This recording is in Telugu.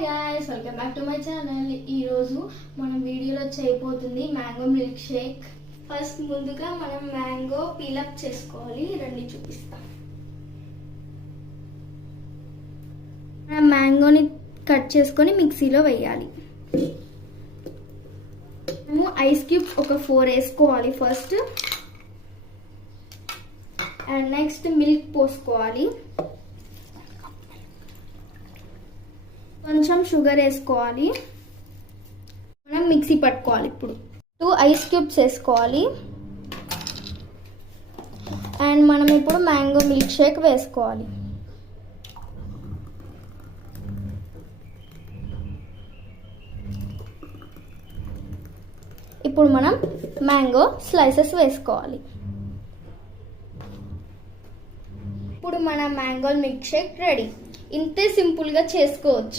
Hi guys, welcome back to my channel. ఈరోజు మనం వీడియోలో చేయబోతుంది మ్యాంగో మిల్క్ షేక్. ఫస్ట్ ముందుగా మనం మ్యాంగో పీలప్ చేసుకోవాలి. రండి చూపిస్తాం. మనం మ్యాంగోని కట్ చేసుకొని మిక్సీలో వేయాలి. మేము ఐస్ క్యూబ్స్ ఒక 4 వేసుకోవాలి ఫస్ట్. అండ్ నెక్స్ట్ మిల్క్ పోసుకోవాలి. కొంచెం షుగర్ వేసుకోవాలి. మనం మిక్సీ పట్టుకోవాలి. ఇప్పుడు 2 ఐస్ క్యూబ్స్ వేసుకోవాలి. అండ్ మనం ఇప్పుడు మ్యాంగో మిల్క్ షేక్ వేసుకోవాలి. ఇప్పుడు మనం మ్యాంగో స్లైసెస్ వేసుకోవాలి. ఇప్పుడు మన మ్యాంగో మిల్క్ షేక్ రెడీ. ఇంతే సింపుల్గా చేసుకోవచ్చు.